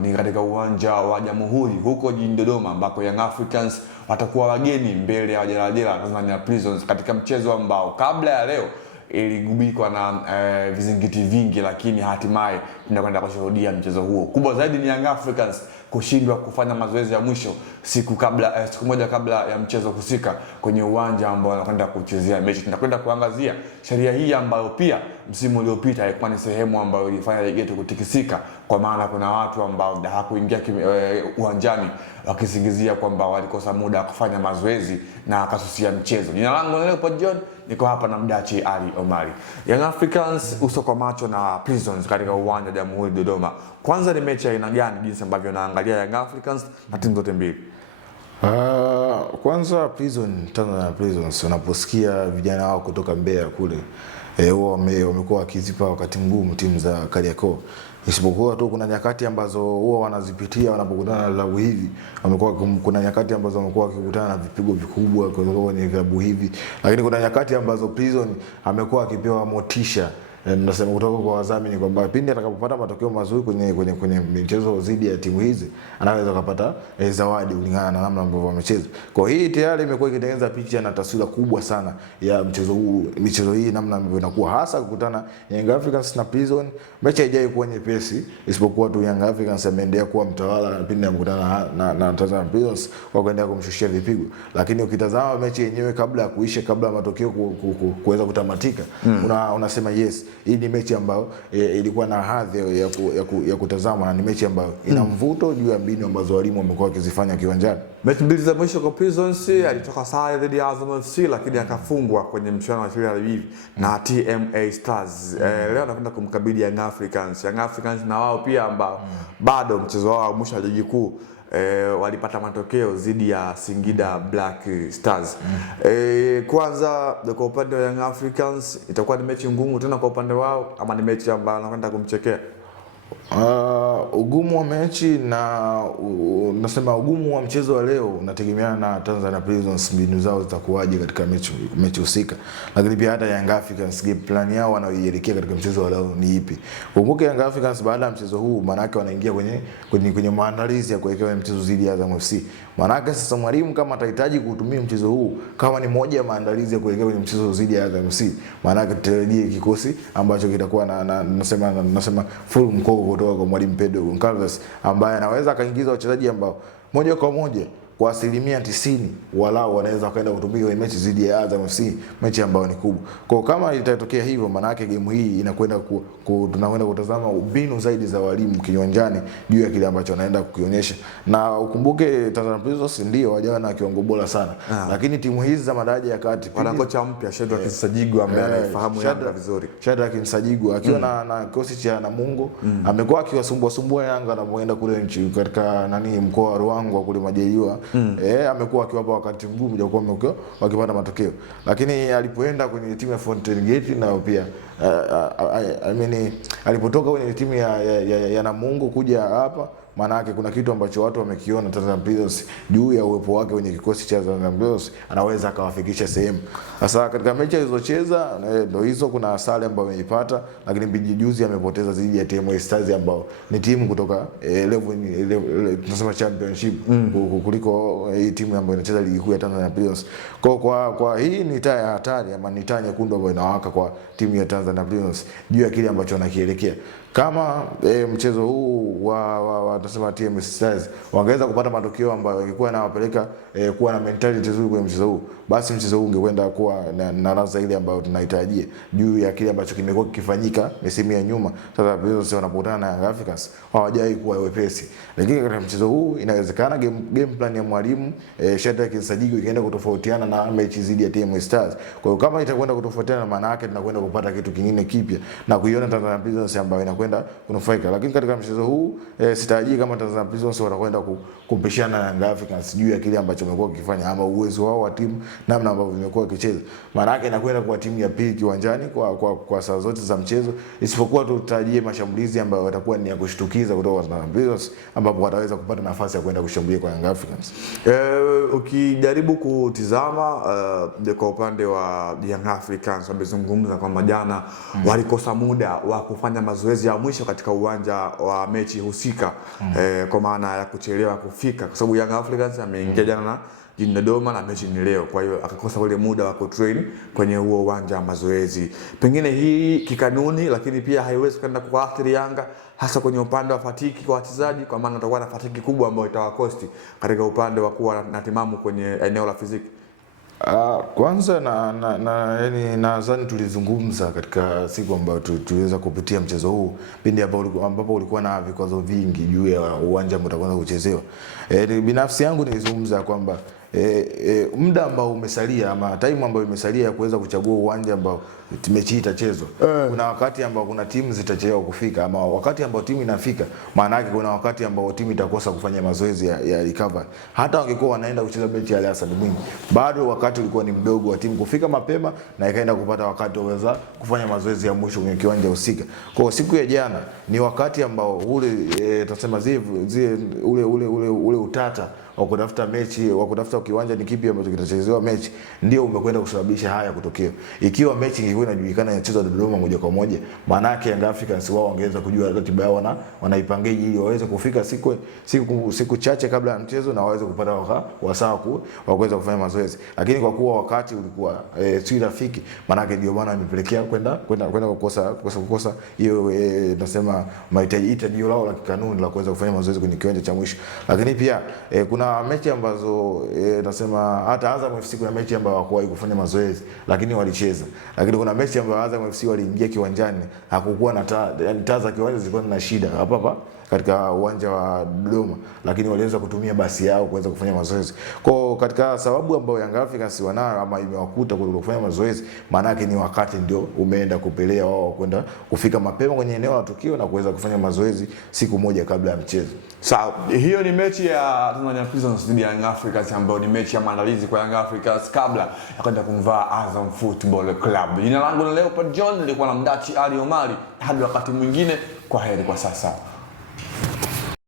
Ni katika uwanja wa Jamhuri huko jijini Dodoma ambako Young Africans watakuwa wageni mbele ya Wajalajela Tanzania Prisons katika mchezo ambao kabla ya leo iligubikwa na vizingiti vingi, lakini hatimaye tunakwenda kushuhudia mchezo huo. Kubwa zaidi ni Young Africans kushindwa kufanya mazoezi ya mwisho siku moja kabla ya mchezo husika kwenye uwanja ambao wanakwenda kuchezea mechi. Tunakwenda kuangazia sheria hii ambayo pia msimu uliopita ilikuwa ni sehemu ambayo ilifanya ligi yetu kutikisika, kwa maana kuna watu ambao hawakuingia uwanjani wakisingizia kwamba walikosa muda wa kufanya mazoezi na akasusia mchezo. Jina langu ni Leopold John, niko hapa na Mdachi Ali Omari. Young Africans uso kwa macho na Prisons katika uwanja wa Jamhuri Dodoma. Kwanza ni mechi ya aina gani, jinsi ambavyo naangalia Young Africans na timu zote mbili? Kwanza Tanzania Prisons unaposikia vijana wao kutoka Mbeya kule wao wamekuwa wakizipa wakati mgumu timu za Kariakoo, isipokuwa tu kuna nyakati ambazo huwa wanazipitia wanapokutana na vilabu hivi. Kuna nyakati ambazo wamekuwa wakikutana na vipigo vikubwa kwenye vilabu hivi, lakini kuna nyakati ambazo Prison amekuwa akipewa motisha nasema kutoka kwa wadhamini kwamba pindi atakapopata matokeo mazuri kwenye michezo dhidi ya timu hizi anaweza kupata zawadi kulingana na namna ambavyo wamecheza. Kwa hii tayari imekuwa ikitengeneza picha na taswira kubwa sana ya mchezo huu, michezo hii namna ambavyo inakuwa, hasa kukutana Young Africans na Prison. Mechi haijai kuwa nyepesi, isipokuwa tu Young Africans ameendelea kuwa mtawala pindi anapokutana na Tanzania Prisons kwa kuendelea kumshushia vipigo. Lakini ukitazama mechi yenyewe kabla ya kuisha, kabla ya matokeo kuweza kutamatika, unasema yes, hii ni mechi ambayo ilikuwa na hadhi ya kutazama, na ni mechi ambayo ina mvuto juu ya mbinu ambazo walimu wamekuwa wakizifanya kiwanjani. Mechi mbili za mwisho kwa Prisons alitoka sare dhidi ya Azam FC, lakini akafungwa kwenye mchuano wa shirika hivi na TMA Stars. Leo anakwenda kumkabili Young Africans. Young Africans na wao pia ambao bado mchezo wao mwisho wa ligi kuu walipata matokeo dhidi ya Singida Black Stars. Kwanza kwa upande wa Young Africans itakuwa ni mechi ngumu tena kwa upande wao, ama ni mechi ambayo anakwenda kumchekea? Ugumu wa mechi na nasema ugumu wa mchezo wa leo unategemeana na Tanzania Prisons mbinu zao zitakuwaje katika mechi husika, lakini pia hata Young Africans game plan yao wanaoielekea katika mchezo wa leo ni ipi. Kumbuka Young Africans baada ya mchezo huu maana yake wanaingia kwenye maandalizi ya kuelekea mchezo dhidi ya Azam FC. Maana yake sasa mwalimu kama atahitaji kutumia mchezo huu kama ni moja ya maandalizi ya kuelekea kwenye mchezo dhidi ya Azam FC, maana yake tutarajie kikosi ambacho kitakuwa nasema full mkoko kutoka kwa mwalimu Pedro Goncalves, ambaye anaweza akaingiza wachezaji ambao moja kwa moja kwa 90% walau wanaweza kaenda kutumika kwenye mechi dhidi ya Azam FC, mechi ambayo ni kubwa. Kwa kama itatokea hivyo, maana yake game hii inakwenda tunakwenda kutazama mbinu zaidi za walimu kiwanjani juu ya kile ambacho anaenda kukionyesha. Na ukumbuke Tanzania Prisons ndio wajawa na kiwango bora sana, lakini timu hizi za madaraja ya kati wana kocha mpya Shadrack Nsajigwa ambaye anafahamu Yanga vizuri. Shadrack Nsajigwa akiwa na kikosi cha Namungo amekuwa akiwasumbua Yanga anapoenda kule nchi katika mkoa wa Ruangwa kule Majaliwa. Amekuwa akiwapa wakati mgumu japokuwa amekuwa wakipata matokeo, lakini alipoenda kwenye timu ya Fountain Gate na pia alipotoka kwenye timu ya Namungo kuja hapa, maana yake kuna kitu ambacho watu wamekiona Tanzania Prisons juu ya uwepo wake kwenye kikosi cha Tanzania Prisons, anaweza akawafikisha sehemu. Sasa katika mechi alizocheza ndio hizo, kuna sare ambayo ameipata, lakini juzi amepoteza dhidi ya TMA Stars ambao ni timu kutoka level tunasema championship kuliko hii timu ambayo inacheza ligi kuu ya Tanzania Prisons. Kwa hii ni taa ya hatari ama ni taa nyekundu ambayo inawaka kwa timu ya Tanzania Prisons juu ya kile ambacho wanakielekea. Kama mchezo huu wa tunasema TMA Stars wangeweza kupata matokeo ambayo ingekuwa yanawapeleka kuwa na mentality nzuri kwenye mchezo huu, basi mchezo huu ungekwenda kuwa na ladha ile ambayo tunahitajia juu ya kile ambacho kimekuwa kikifanyika misimu ya nyuma. Sasa Prisons wanapokutana na Young Africans hawajai kuwa wepesi, lakini katika mchezo huu inawezekana game plan ya mwalimu Shadrack Nsajigwa ikaenda kutofautiana na mechi dhidi ya TMA Stars. Kwa hiyo kama itakwenda kutofautiana, maana yake tunakwenda kupata kitu kingine kipya na kuiona Tanzania Prisons ambayo inakwenda kunufaika. Lakini katika mchezo huu sitarajii kama Tanzania Prisons watakwenda kupishana na Young Africans juu ya kile ambacho wamekuwa wakifanya ama uwezo wao wa timu namna ambavyo vimekuwa wakicheza. Maana yake inakwenda kwa timu ya pili kiwanjani kwa saa zote za mchezo, isipokuwa tutarajie mashambulizi ambayo yatakuwa ni ya kushtukiza kutoka kwa Prisons, ambapo wataweza kupata nafasi ya kwenda kushambulia kwa Young Africans. Ukijaribu kutizama kwa upande wa Young Africans, wamezungumza kwamba jana walikosa muda wa kufanya mazoezi ya mwisho katika uwanja wa mechi husika, kwa maana ya kuchelewa kufika, kwa sababu Young Africans ameingia jana na jijini Dodoma na mechi ni leo, kwa hiyo akakosa ule muda wa kutrain kwenye huo uwanja wa mazoezi. Pengine hii kikanuni, lakini pia haiwezi kwenda kuathiri Yanga hasa kwenye upande wa fatiki kwa wachezaji, kwa maana atakuwa na fatiki kubwa ambayo itawakosti katika upande wa kuwa na timamu kwenye eneo la fiziki. Kwanza yani nadhani tulizungumza katika siku ambayo tuliweza kupitia mchezo huu, pindi ambapo ulikuwa na vikwazo vingi juu ya uwanja ambao utakwenda kuchezewa. Binafsi yangu nilizungumza kwamba muda ambao umesalia ama time ambayo imesalia ya kuweza kuchagua uwanja ambao mechi itachezwa, kuna wakati ambao kuna timu zitachelewa kufika, ama wakati ambao timu inafika, maana yake kuna wakati ambao timu itakosa kufanya mazoezi ya recovery. Hata wangekuwa wanaenda kucheza mechi ya Hassan Mwinyi, bado wakati ulikuwa ni mdogo wa timu kufika mapema na ikaenda kupata wakati waweza kufanya mazoezi ya mwisho kwenye kiwanja husika. Kwa siku ya jana ni wakati ambao ule tutasema ule utata wa kutafuta mechi, wa kutafuta kiwanja ni kipi ambacho kitachezewa mechi, ndio umekwenda kusababisha haya kutokea. Ikiwa mechi ingekuwa inajulikana inachezwa Dodoma moja kwa moja, maana yake Young Africans wao wangeweza kujua ratiba yao wanaipangaje ili waweze kufika siku chache kabla ya mchezo na waweze kupata wasaa wa kuweza kufanya mazoezi. Lakini kwa kuwa wakati ulikuwa si rafiki, maana yake ndio maana imepelekea kwenda kukosa hiyo tunasema mahitaji lao la kikanuni la kuweza kufanya mazoezi kwenye kiwanja cha mwisho. Lakini pia kuna mechi ambazo nasema hata Azam FC kuna mechi ambayo hawakuwahi kufanya mazoezi lakini walicheza. Lakini kuna mechi ambayo Azam FC waliingia kiwanjani hakukuwa na taa, yani taa za kiwanja zilikuwa na shida hapa katika uwanja wa Dodoma, lakini waliweza kutumia basi yao kuweza kufanya mazoezi. Kwa katika sababu ambayo Young Africans wanayo ama imewakuta kufanya mazoezi, maana yake ni wakati ndio umeenda kupelea wao kwenda kufika mapema kwenye eneo la tukio na kuweza kufanya mazoezi siku moja kabla ya mchezo. Sawa, hiyo ni mechi ya Tanzania Prisons dhidi ya Young Africans ambayo ni mechi ya maandalizi kwa Young Africans kabla ya kwenda kumvaa Azam Football Club. Jina langu ni Leopard John, nilikuwa na Mdachi Ali Omari. Hadi wakati mwingine, kwa heri kwa sasa.